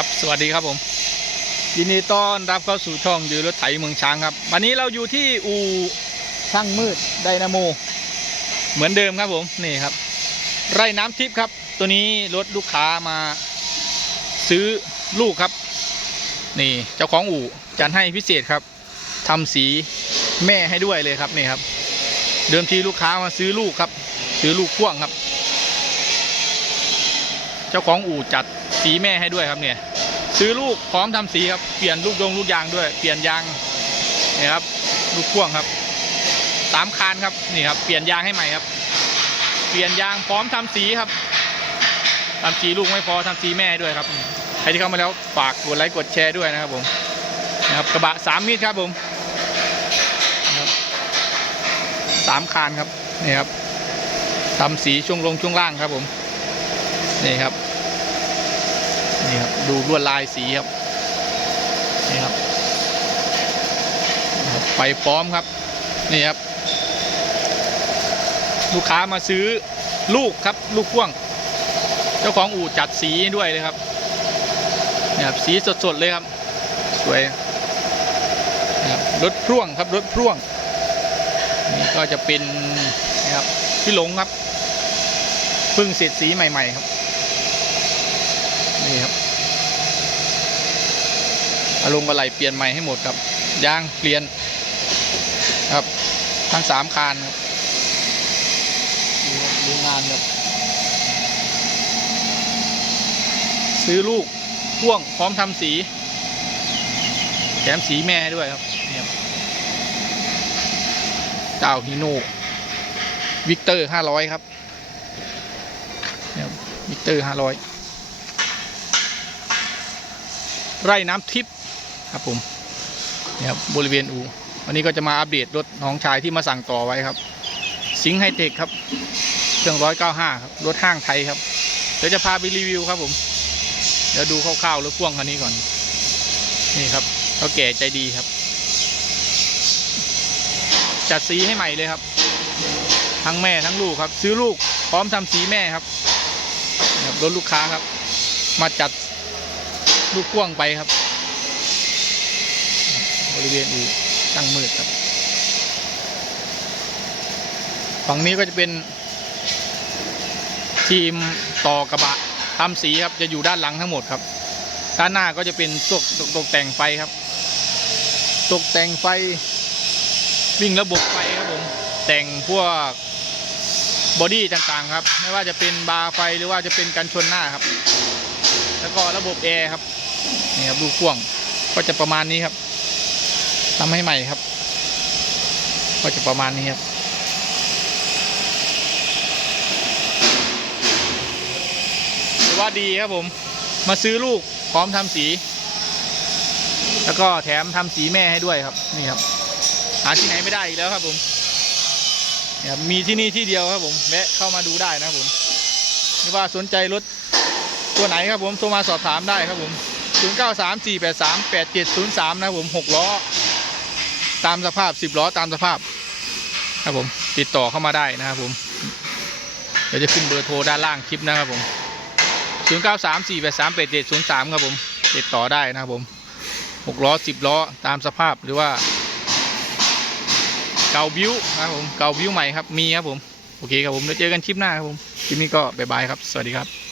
ครับสวัสดีครับผม ยินดีต้อนรับเข้าสู่ช่องยือรถไถเมืองช้างครับ วันนี้เราอยู่ที่อู่ช่างมืดไดนาโม เหมือนเดิมครับผมนี่ครับ ไร่น้ำทิพย์ครับ ตัวนี้รถลูกค้ามาซื้อลูกครับ นี่เจ้าของอู่จัดให้พิเศษครับทำสีแม่ให้ด้วยเลยครับนี่ครับ เดิมทีลูกค้ามาซื้อลูกครับ ซื้อลูกพ่วงครับ เจ้าของอู่จัดสีแม่ให้ด้วยครับเนี่ย ซื้อลูกพร้อมทำสีครับ เปลี่ยนลูกยงลูกยางด้วย เปลี่ยนยางนี่ครับ ลูกพ่วงครับสามคานครับนี่ครับ เปลี่ยนยางให้ใหม่ครับ เปลี่ยนยางพร้อมทำสีครับทำสีลูกไม่พอทำสีแม่ด้วยครับ ใครที่เข้ามาแล้วฝากกดไลค์กดแชร์ด้วยนะครับผมนะครับกระบะสามมิตรครับผมนะครับสามคานครับนี่ครับทำสีช่วงลงช่วงล่างครับผมนี่ครับ นี่ครับดูลวดลายสีครับนี่ครับ ไปพร้อมครับ นี่ครับ ลูกค้ามาซื้อลูกครับ ลูกพ่วง เจ้าของอู่จัดสีด้วยเลยครับนี่ครับสีสดๆเลยครับ สวยนะครับรถพ่วงครับรถพ่วงนี่ก็จะเป็นนะครับพี่หลงครับเพิ่งเสร็จสีใหม่ ๆ ครับ นี่ครับอารมณ์อะไรเปลี่ยนใหม่ให้หมดครับยางเปลี่ยนครับ ทั้งสามคานครับดูครับดูงานครับซื้อลูกพ่วงพร้อมทำสีแถมสีแม่ให้ด้วยครับเนี่ยครับเจ้าฮิโน่วิกเตอร์ห้าร้อยครับเนี่ยวิกเตอร์ห้าร้อย ไร่น้ำทิพย์ครับผมเนี่ยครับบริเวณอูวันนี้ก็จะมาอัปเดตรถน้องชายที่มาสั่งต่อไว้ครับ สิงห์ไฮเทคครับเครื่องร้อยเก้าห้าครับรถห้างไทยครับเดี๋ยวจะพาไปรีวิวครับผมเดี๋ยวดูคร่าวๆรถพ่วงคันนี้ก่อน นี่ครับเขาแก่ใจดีครับ จัดสีให้ใหม่เลยครับ ทั้งแม่ทั้งลูกครับ ซื้อลูกพร้อมทำสีแม่ครับรถลูกค้าครับ มาจัด ลูกพ่วงไปครับ บริเวณอู่ตั้งมืดครับฝั่งนี้ก็จะเป็น ทีมต่อกระบะทำสีครับจะอยู่ด้านหลังทั้งหมดครับ ด้านหน้าก็จะเป็นตกตกตกแต่งไฟครับ ตกแต่งไฟ วิ่งระบบไฟครับผม แต่งพวกบอดี้ต่างๆครับ ไม่ว่าจะเป็นบาร์ไฟหรือว่าจะเป็นกันชนหน้าครับ แล้วก็ระบบแอร์ครับนี่ครับดูพ่วงก็จะประมาณนี้ครับทำให้ใหม่ครับ ก็จะประมาณนี้ครับถือว่าดีครับผมมาซื้อลูกพร้อมทำสี แล้วก็แถมทำสีแม่ให้ด้วยครับนี่ครับ หาที่ไหนไม่ได้อีกแล้วครับผมเนี่ยครับมีที่นี่ที่เดียวครับผมแวะเข้ามาดูได้นะครับผมไม่ว่าสนใจรถ ตัวไหนครับผมโทรมาสอบถามได้ครับผม 0 9 3 4 8 3 8 7 0 3 นะครับผม 6 ล้อ ตามสภาพ 10 ล้อตามสภาพ ครับผม ติดต่อเข้ามาได้นะครับผม เดี๋ยวจะขึ้นเบอร์โทรด้านล่างคลิปนะครับผม 0 9 3 4 8 3 8 7 0 3 ครับผม ติดต่อได้นะครับผม 6 ล้อ 10 ล้อตามสภาพหรือว่า เก่าบิ้วนะครับผม เก่าบิ้วใหม่ครับ มีครับผม โอเคครับผมเดี๋ยวเจอกันคลิปหน้าครับผม คลิปนี้ก็บ๊ายบายครับ สวัสดีครับ